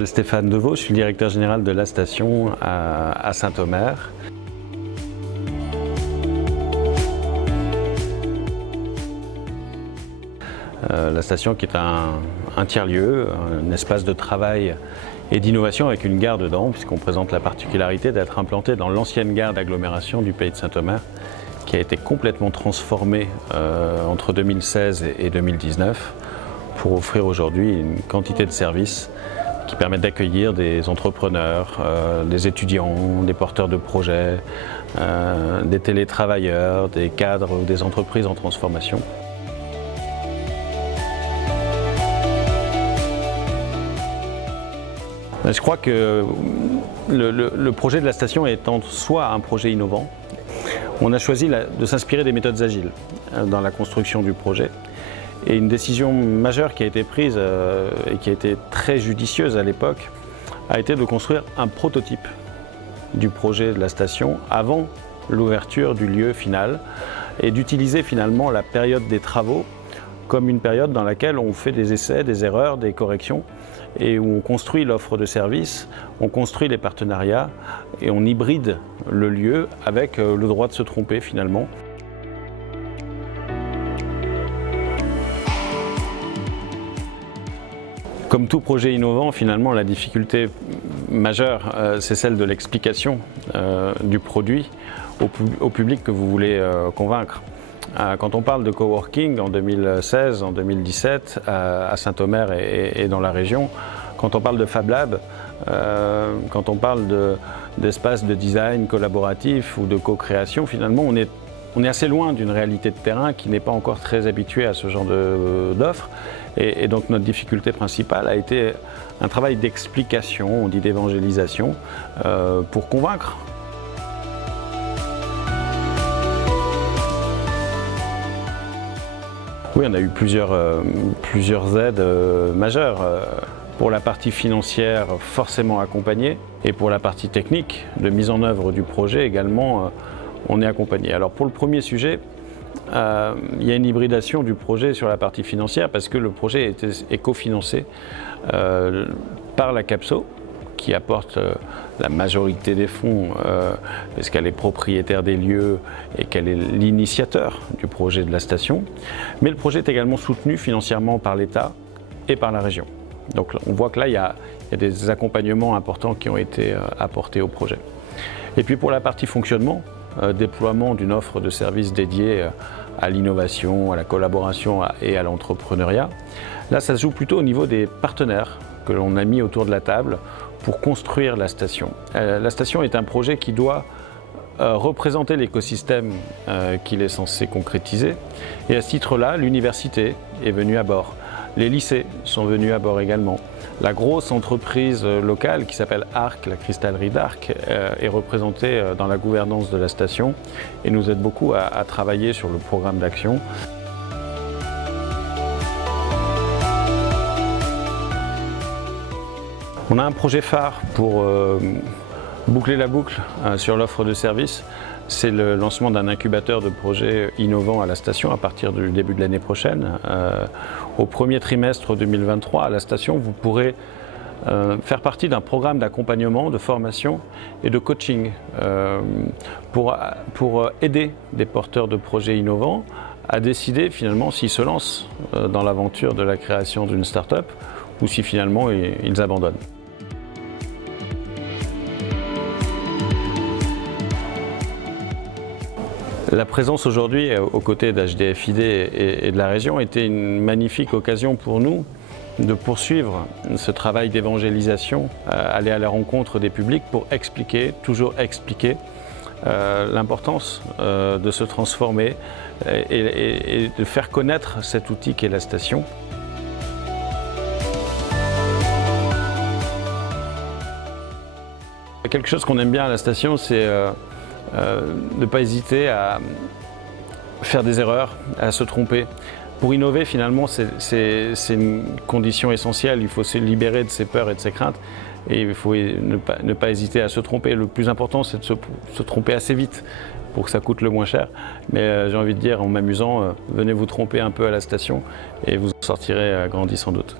m'appelle Stéphane Deveau, je suis le directeur général de la station à Saint-Omer. La station qui est un tiers-lieu, un espace de travail et d'innovation avec une gare dedans, puisqu'on présente la particularité d'être implanté dans l'ancienne gare d'agglomération du pays de Saint-Omer, qui a été complètement transformée entre 2016 et 2019 pour offrir aujourd'hui une quantité de services qui permettent d'accueillir des entrepreneurs, des étudiants, des porteurs de projets, des télétravailleurs, des cadres ou des entreprises en transformation. Je crois que le projet de la station est en soi un projet innovant. On a choisi de s'inspirer des méthodes agiles dans la construction du projet. Et une décision majeure qui a été prise et qui a été très judicieuse à l'époque a été de construire un prototype du projet de la station avant l'ouverture du lieu final et d'utiliser finalement la période des travaux comme une période dans laquelle on fait des essais, des erreurs, des corrections et où on construit l'offre de service, on construit les partenariats et on hybride le lieu avec le droit de se tromper finalement. Comme tout projet innovant, finalement, la difficulté majeure, c'est celle de l'explication du produit au public que vous voulez convaincre. Quand on parle de coworking en 2016, en 2017, à Saint-Omer et dans la région, quand on parle de Fab Lab, quand on parle d'espaces de design collaboratif ou de co-création, finalement, on est assez loin d'une réalité de terrain qui n'est pas encore très habituée à ce genre d'offres. Et donc notre difficulté principale a été un travail d'explication, on dit d'évangélisation, pour convaincre. Oui, on a eu plusieurs aides majeures. Pour la partie financière, forcément accompagnée, et pour la partie technique, de mise en œuvre du projet également, on est accompagné. Alors pour le premier sujet, il y a une hybridation du projet sur la partie financière parce que le projet est cofinancé par la CAPSO qui apporte la majorité des fonds parce qu'elle est propriétaire des lieux et qu'elle est l'initiateur du projet de la station. Mais le projet est également soutenu financièrement par l'État et par la région. Donc on voit que là, il y a des accompagnements importants qui ont été apportés au projet. Et puis pour la partie fonctionnement, déploiement d'une offre de services dédiée à l'innovation, à la collaboration et à l'entrepreneuriat. Là, ça se joue plutôt au niveau des partenaires que l'on a mis autour de la table pour construire la station. La station est un projet qui doit représenter l'écosystème qu'il est censé concrétiser. Et à ce titre-là, l'université est venue à bord. Les lycées sont venus à bord également. La grosse entreprise locale qui s'appelle Arc, la cristallerie d'Arc, est représentée dans la gouvernance de la station et nous aide beaucoup à travailler sur le programme d'action. On a un projet phare pour boucler la boucle sur l'offre de services. C'est le lancement d'un incubateur de projets innovants à la station à partir du début de l'année prochaine. Au premier trimestre 2023, à la station, vous pourrez faire partie d'un programme d'accompagnement, de formation et de coaching pour aider des porteurs de projets innovants à décider finalement s'ils se lancent dans l'aventure de la création d'une start-up ou si finalement ils abandonnent. La présence aujourd'hui aux côtés d'HDFiD et de la région était une magnifique occasion pour nous de poursuivre ce travail d'évangélisation, aller à la rencontre des publics pour expliquer, toujours expliquer l'importance de se transformer et de faire connaître cet outil qu'est la station. Quelque chose qu'on aime bien à la station, c'est ne pas hésiter à faire des erreurs, à se tromper. Pour innover, finalement, c'est une condition essentielle. Il faut se libérer de ses peurs et de ses craintes. Et il faut ne pas hésiter à se tromper. Le plus important, c'est de se tromper assez vite pour que ça coûte le moins cher. Mais j'ai envie de dire, en m'amusant, venez vous tromper un peu à la station et vous en sortirez grandi sans doute.